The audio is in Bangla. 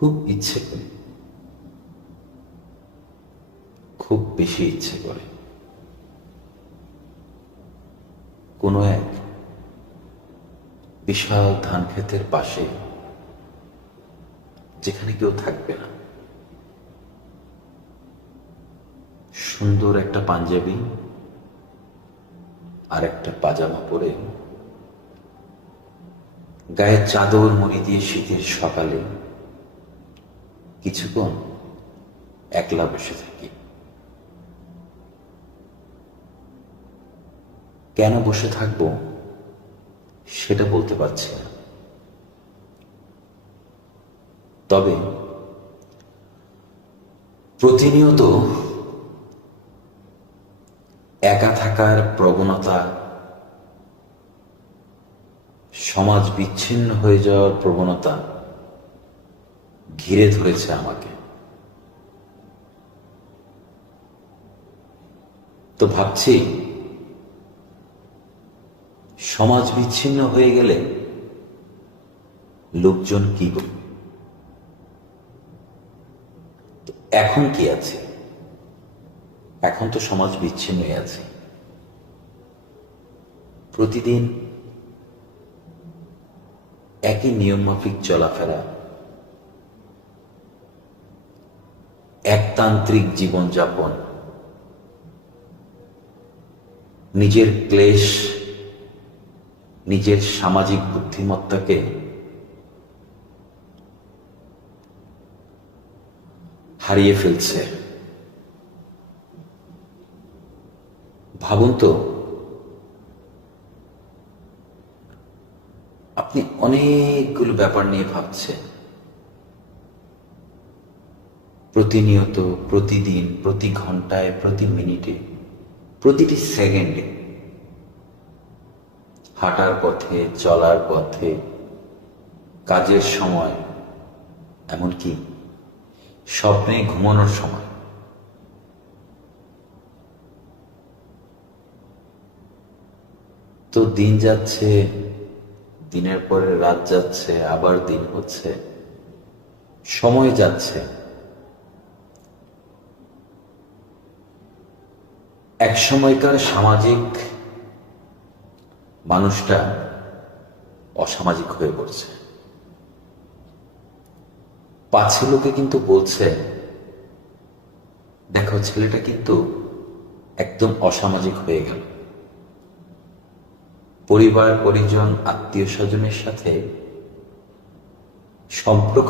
খুব ইচ্ছে করে, খুব বেশি ইচ্ছে করে কোনো এক বিশাল ধান ক্ষেতের পাশে, যেখানে কেউ থাকবে না, সুন্দর একটা পাঞ্জাবি আর একটা পাজামা পরে, গায়ে চাদর মুড়ি দিয়ে শীতের সকালে কিছুক্ষণ একলা বসে থাকি। কেন বসে থাকবো সেটা বলতে পারছি না, তবে প্রতিনিয়ত একা থাকার প্রবণতা, সমাজ বিচ্ছিন্ন হয়ে যাওয়ার প্রবণতা ঘিরে ধরেছে আমাকে। তো ভাবছি, সমাজ বিচ্ছিন্ন হয়ে গেলে লোকজন কি করবে? এখন কি আছে? এখন তো সমাজ বিচ্ছিন্ন হয়ে আছে। প্রতিদিন একই নিয়ম মাফিক চলাফেরা, একতান্ত্রিক জীবনযাপন, নিজের ক্লেশ, নিজের সামাজিক বুদ্ধিমত্তাকে হারিয়ে ফেলছে। ভাবুন তো, আপনি অনেকগুলো ব্যাপার নিয়ে ভাবছেন, প্রতিনিয়ত, প্রতিদিন, প্রতি ঘন্টায়, প্রতি মিনিটে, প্রতিটি সেকেন্ডে, হাঁটার পথে, চলার পথে, কাজের সময়, এমনকি স্বপ্নে ঘুমানোর সময়। তো দিন যাচ্ছে, দিনের পরে রাত যাচ্ছে, আবার দিন হচ্ছে, সময় যাচ্ছে। এক সময়কার সামাজিক মানুষটা অসামাজিক হয়ে পড়ছে। পাছে লোকে কিন্তু বলছে, দেখো ছেলেটা কিন্তু একদম অসামাজিক হয়ে গেল। পরিবার, পরিজন, আত্মীয় স্বজনের সাথে সম্পর্ক